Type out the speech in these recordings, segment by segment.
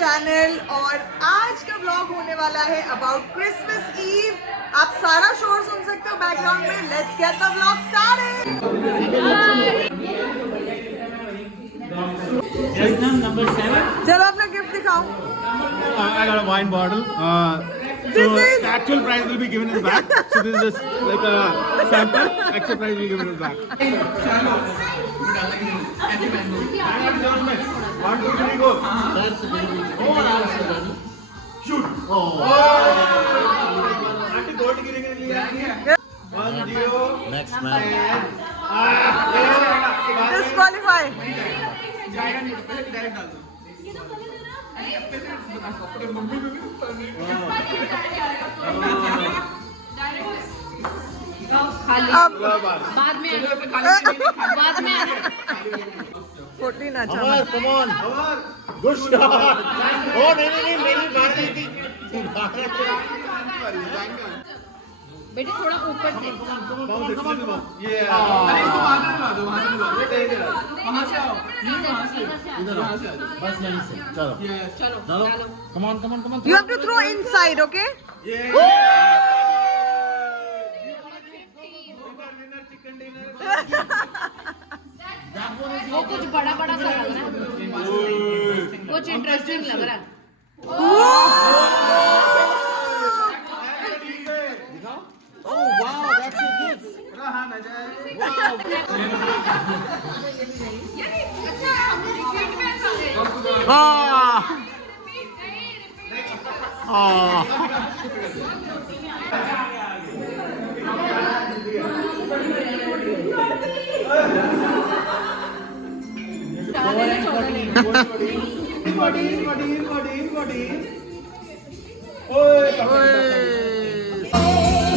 Channel और आज का व्लॉग होने वाला है अबाउट क्रिसमस ईव। आप सारा शोर सुन सकते हो बैकग्राउंड में। Let's get the vlog started. Number 7. चलो अपना गिफ्ट दिखाओ। I got a wine bottle. So the actual prize will be given in the back. So this is just like a sample. Actual prize will be given in the back. 1, 2, 3, go. Shoot. Auntie gold गिरेंगे लिए. 1, 0. Next man. Disqualify. अब बाद में 14 अच्छा। Come on. Good shot. Oh नहीं मेरी बात नहीं थी. बेटे थोड़ा ऊपर से Yeah. वहां से आओ बस यहीं से चलो. चलो Come on. You have to throw inside, okay? Yeah. वो कुछ बड़ा सा लग रहा है, कुछ इंटरेस्टिंग लग रहा है. Oh wow, that's a gift.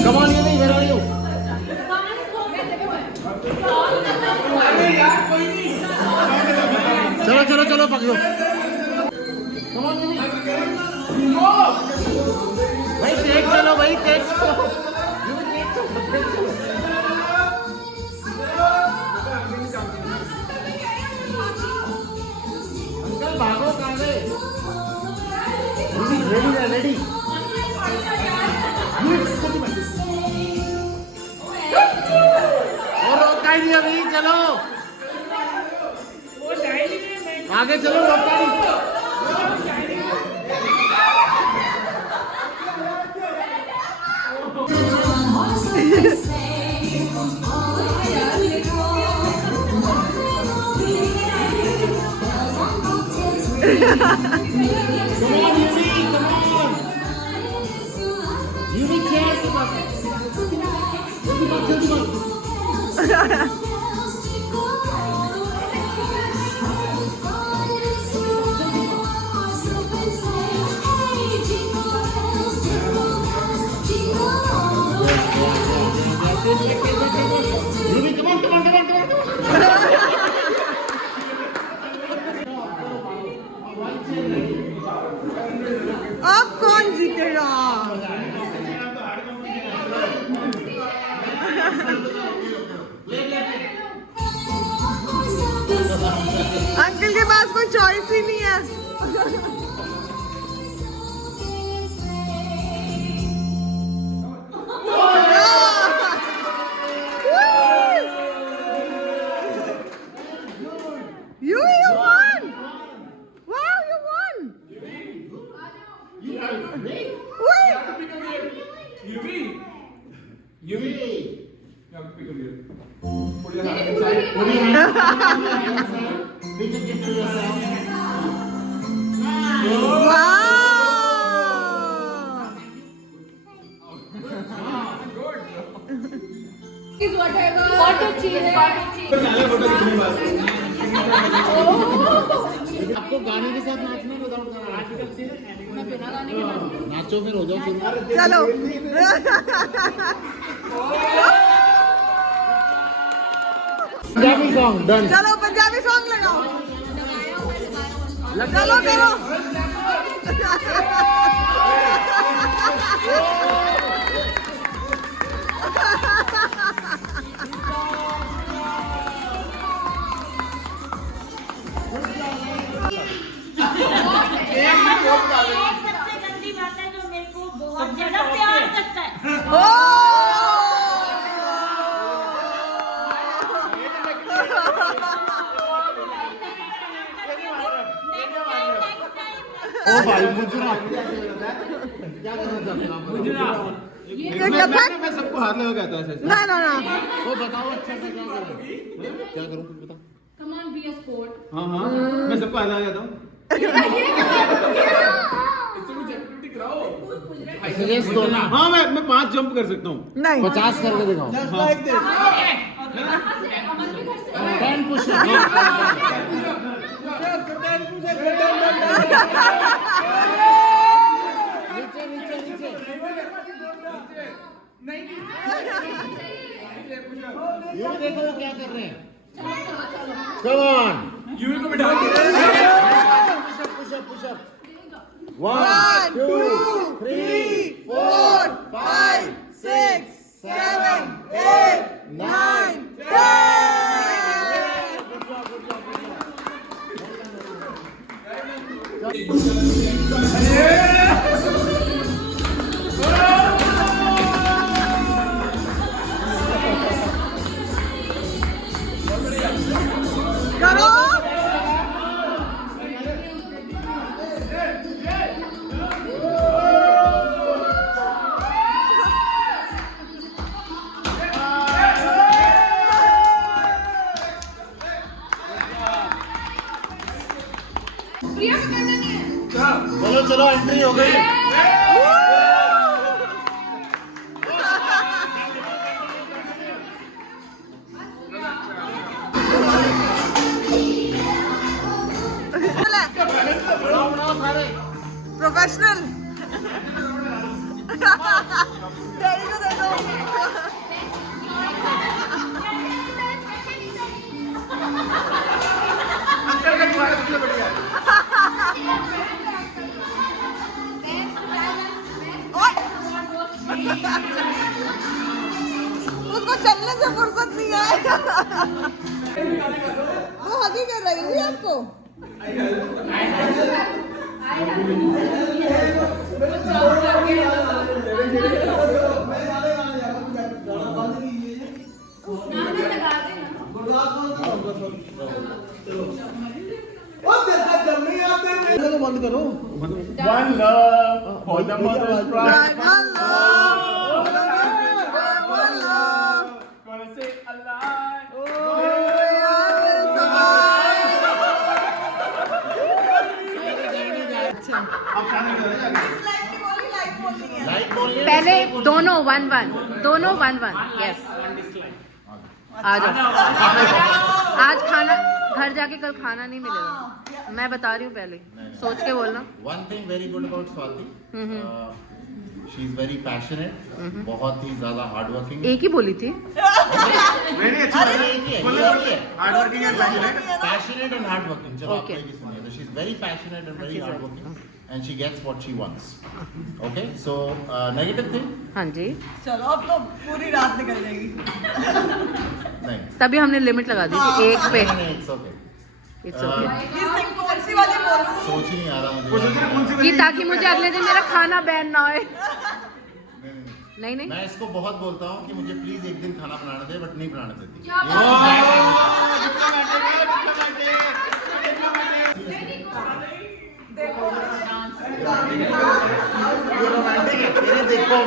Come on, Yumi, where are you? चलो पकड़ो. Come on, Yumi. भाई तेज चलो. Yumi, तेज चलो. अंकल भागो कहाँ गए? Ready. और रोका ही नहीं अभी. चलो आगे चलो. रोका नहीं. Yumi chair के पास. जल्दी मत. Yumi, come on. अब कौन जीतेगा? अंकल के पास कोई चॉइस ही नहीं है. You won! Wow, you won! Yumi. You have to pick a beer. Put your hand inside. Put your hands inside. Pick a gift for yourself. Wow! आपको गाने के साथ नाचना विदाउट गाना. मैं बिना गाने के नाचो फिर हो जाओ शुरू. चलो. Punjabi song done. चलो पंजाबी सॉन्ग लगाओ. चलो करो. ओ भाई मुजरा क्या करना चाहते हो आप? मैं सबको हाथ लगा कहता है ऐसे। ना ना ना वो बताओ अच्छा सा क्या करूं? क्या करूं कुछ बताओ। Come on, be a sport. हाँ हाँ मैं सबको हाथ लगा कहता हूँ। सजेस्ट दो ना। हाँ मैं 5 जंप कर सकता हूँ। नहीं 50 करके दिखाओ। अमन भी कर सकता 10 पुश नीचे नीचे नीचे ये देखो वो क्या कर रहे हैं। Come on. यूं को बिठा के। Push up, push up. 1 2 3 4 5 6 7 8 9 करो प्रिया को करना नहीं है चलो चलो एंट्री हो गई। प्रोफेशनल डैडी को दे दो उसको चलने से फुर्सत नहीं है वो हगी कर रही थी आपको बंद करो। One love for the mother's pride. One love. One love. Gonna say alive. Light बोल रही है। पहले दोनों 1-1 दोनों 1-1 यस आ जाओ आज खाना घर जाके कल खाना नहीं मिलेगा मैं बता रही हूँ पहले सोच के बोलना One thing very good about Swati. She is very passionate. बहुत ही ज़्यादा hard working. एक ही बोली थी नहीं अच्छी बात है। Hard working and passionate. Passionate and hard working. चलो आप Okay. ये सुनिए. So she is very passionate and very hard working, and she gets what she wants. Okay. So negative thing. हाँ जी चलो अब तो पूरी रात निकल जाएगी नहीं. तभी हमने लिमिट लगा दी थी एक पे नहीं, it's okay. इट्स ओके इस दिन कौन सी वाली बोलूं सोच ही नहीं आ रहा वो मुझे. सोच रहे कौन सी कि ताकि मुझे अगले दिन मेरा खाना बैन ना होए नहीं नहीं मैं इसको बहुत बोलता हूँ कि मुझे प्लीज एक दिन खाना बनाने दे, बट नहीं बनाने देती. ये रोमांटिक है. ये देखो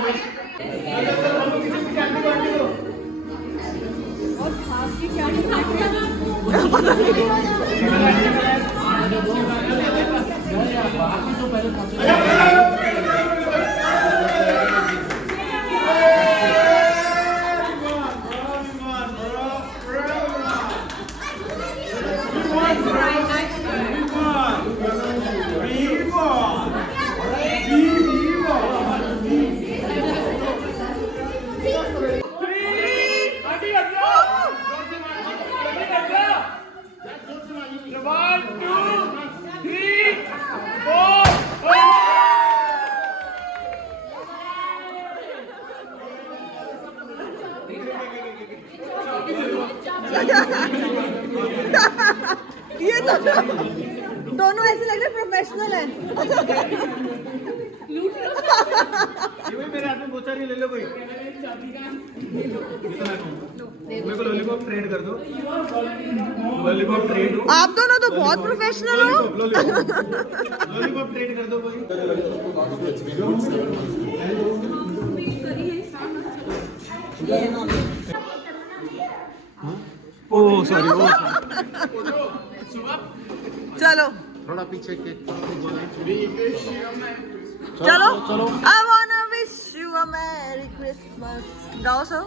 ये तो दोनों ऐसे लग रहे प्रोफेशनल हैं ये भाई मेरे हाथ में बोचा नहीं ले लो कोई मेरे को लॉलीपॉप ट्रेड कर दो लॉलीपॉप ट्रेड आप दोनों तो बहुत प्रोफेशनल हो। लॉलीपॉप ट्रेड कर दो कोई ओह सॉरी चलो थोड़ा पीछे के चलो I wanna wish you a merry Christmas गाओ सो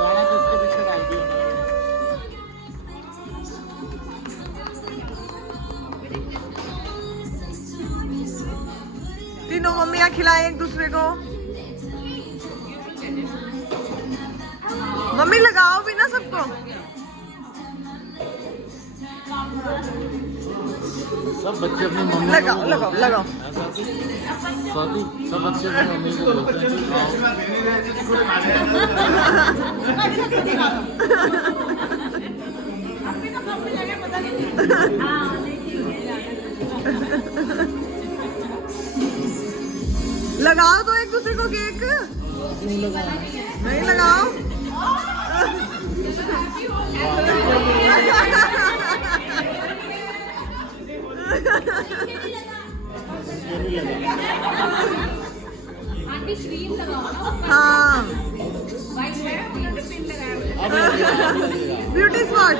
गाना किसके पीछे डाल दिया तीनों मम्मियाँ खिलाएं एक दूसरे को। मम्मी लगाओ भी ना सबको। सब बच्चे अपनी मम्मी लगाओ लगाओ लगाओ। स्वाति सब बच्चे अपनी मम्मी को बोलते हैं लगाओ तो एक दूसरे को केक। नहीं लगाओ। हाँ ब्यूटी स्पॉट